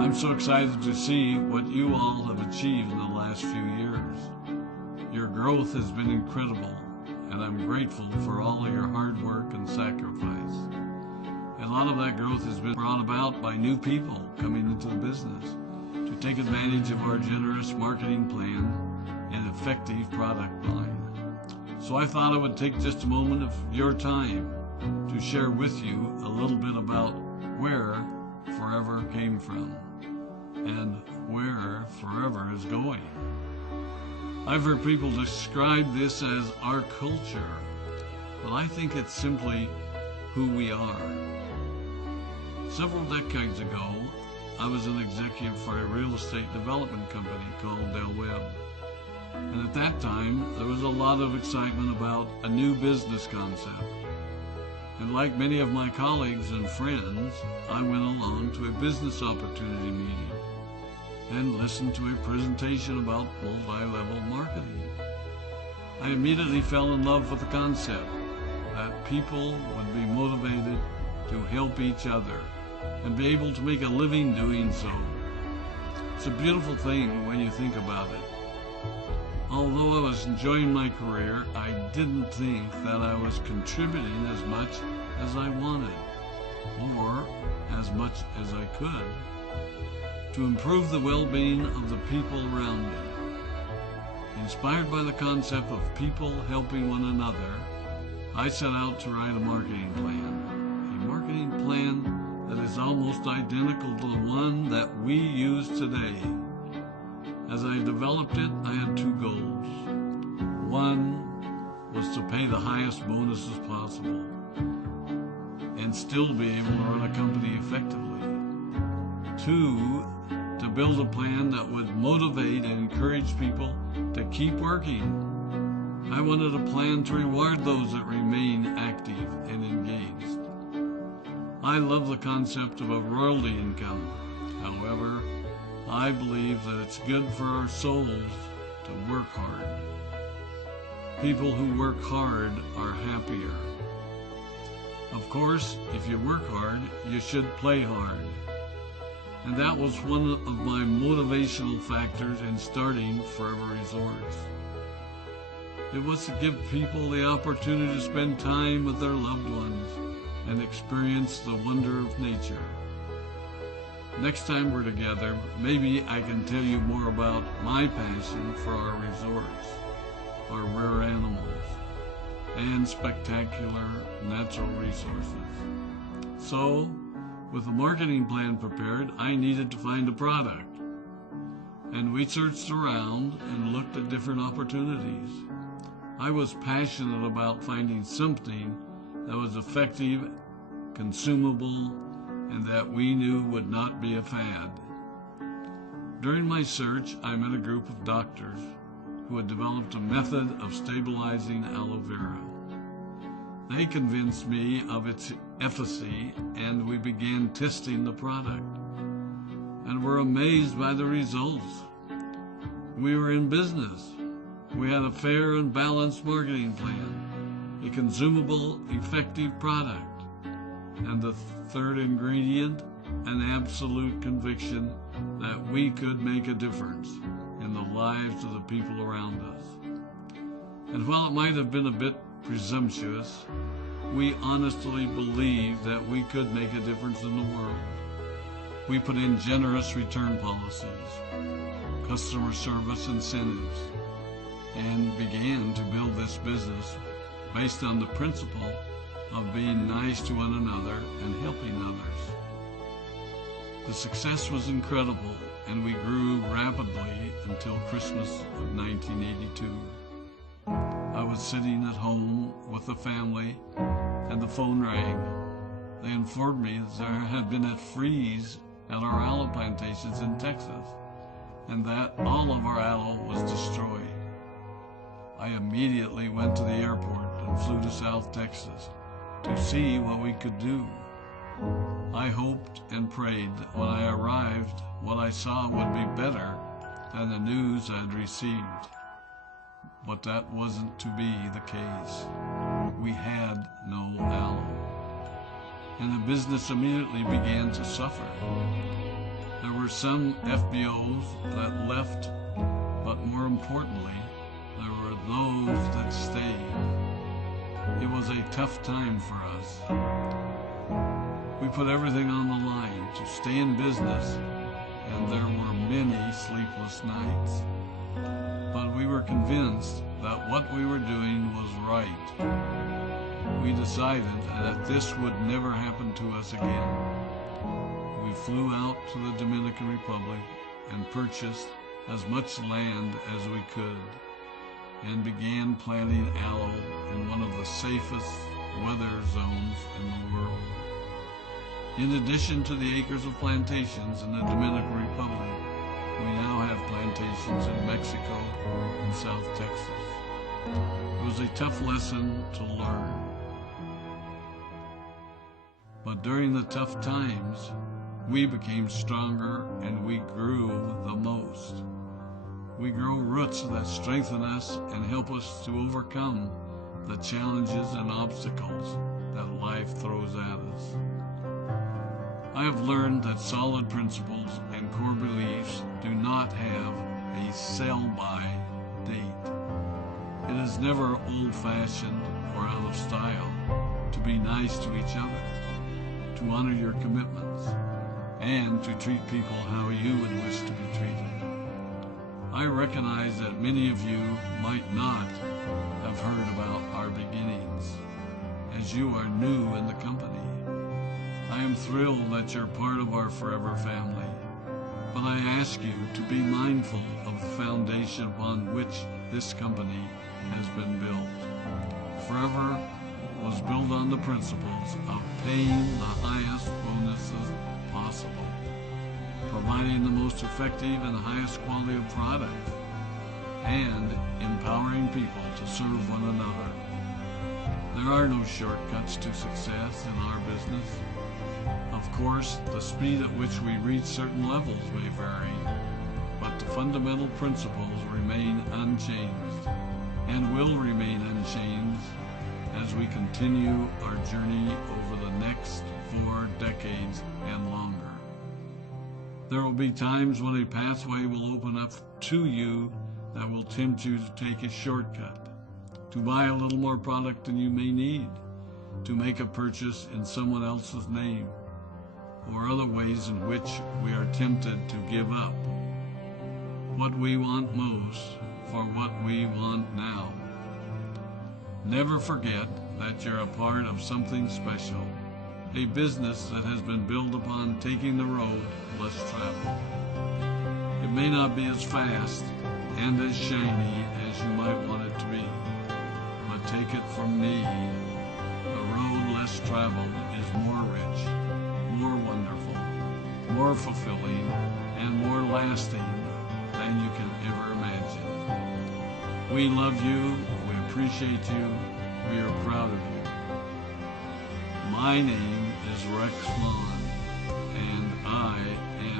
I'm so excited to see what you all have achieved in the last few years. Your growth has been incredible, and I'm grateful for all of your hard work and sacrifice. A lot of that growth has been brought about by new people coming into the business to take advantage of our generous marketing plan and effective product line. So I thought I would take just a moment of your time to share with you a little bit about where forever came from and where forever is going. I've heard people describe this as our culture, but I think it's simply who we are. Several decades ago, I was an executive for a real estate development company called Del Webb. And at that time, there was a lot of excitement about a new business concept. And like many of my colleagues and friends, I went along to a business opportunity meeting and listened to a presentation about multi-level marketing. I immediately fell in love with the concept that people would be motivated to help each other and be able to make a living doing so. It's a beautiful thing when you think about it. Although I was enjoying my career, I didn't think that I was contributing as much as I wanted, or as much as I could, to improve the well-being of the people around me. Inspired by the concept of people helping one another, I set out to write a marketing plan that is almost identical to the one that we use today. As I developed it, I had two goals. One was to pay the highest bonuses possible and still be able to run a company effectively. Two, to build a plan that would motivate and encourage people to keep working. I wanted a plan to reward those that remain active and engaged. I love the concept of a royalty income. However, I believe that it's good for our souls to work hard. People who work hard are happier. Of course, if you work hard, you should play hard. And that was one of my motivational factors in starting Forever Resorts. It was to give people the opportunity to spend time with their loved ones and experience the wonder of nature. Next time we're together, maybe I can tell you more about my passion for our resorts, our rare animals, and spectacular natural resources. So, with a marketing plan prepared, I needed to find a product. And we searched around and looked at different opportunities. I was passionate about finding something that was effective, consumable, and that we knew would not be a fad. During my search, I met a group of doctors who had developed a method of stabilizing aloe vera. They convinced me of its efficacy, and we began testing the product, and were amazed by the results. We were in business. We had a fair and balanced marketing plan, a consumable, effective product, and the third ingredient, an absolute conviction that we could make a difference in the lives of the people around us. And while it might have been a bit presumptuous, we honestly believed that we could make a difference in the world. We put in generous return policies, customer service incentives, and began to build this business based on the principle of being nice to one another and helping others. The success was incredible, and we grew rapidly until Christmas of 1982. I was sitting at home with the family, and the phone rang. They informed me that there had been a freeze at our aloe plantations in Texas, and that all of our aloe was destroyed. I immediately went to the airport and flew to South Texas to see what we could do. I hoped and prayed that when I arrived, what I saw would be better than the news I had received. But that wasn't to be the case. We had no aloe, and the business immediately began to suffer. There were some FBOs that left, but more importantly, there were those that stayed. It was a tough time for us. We put everything on the line to stay in business, and there were many sleepless nights. But we were convinced that what we were doing was right. We decided that this would never happen to us again. We flew out to the Dominican Republic and purchased as much land as we could, and began planting aloe in one of the safest weather zones in the world. In addition to the acres of plantations in the Dominican Republic, we now have plantations in Mexico and South Texas. It was a tough lesson to learn. But during the tough times, we became stronger and we grew the most. We grow roots that strengthen us and help us to overcome the challenges and obstacles that life throws at us. I have learned that solid principles and core beliefs do not have a sell-by date. It is never old-fashioned or out of style to be nice to each other, to honor your commitments, and to treat people how you would wish to be treated. I recognize that many of you might not have heard about our beginnings, as you are new in the company. I am thrilled that you're part of our forever family, but I ask you to be mindful of the foundation upon which this company has been built. Forever was built on the principles of paying the highest bonuses possible, providing the most effective and highest quality of product, and empowering people to serve one another. There are no shortcuts to success in our business. Of course, the speed at which we reach certain levels may vary, but the fundamental principles remain unchanged and will remain unchanged as we continue our journey over the next 4 decades and longer. There will be times when a pathway will open up to you that will tempt you to take a shortcut, to buy a little more product than you may need, to make a purchase in someone else's name, or other ways in which we are tempted to give up what we want most for what we want now. Never forget that you're a part of something special, a business that has been built upon taking the road less traveled. It may not be as fast and as shiny as you might want it to be, but take it from me, the road less traveled is more rich, more wonderful, more fulfilling, and more lasting than you can ever imagine. We love you, we appreciate you, we are proud of you. My name is Rex Maughn, and I am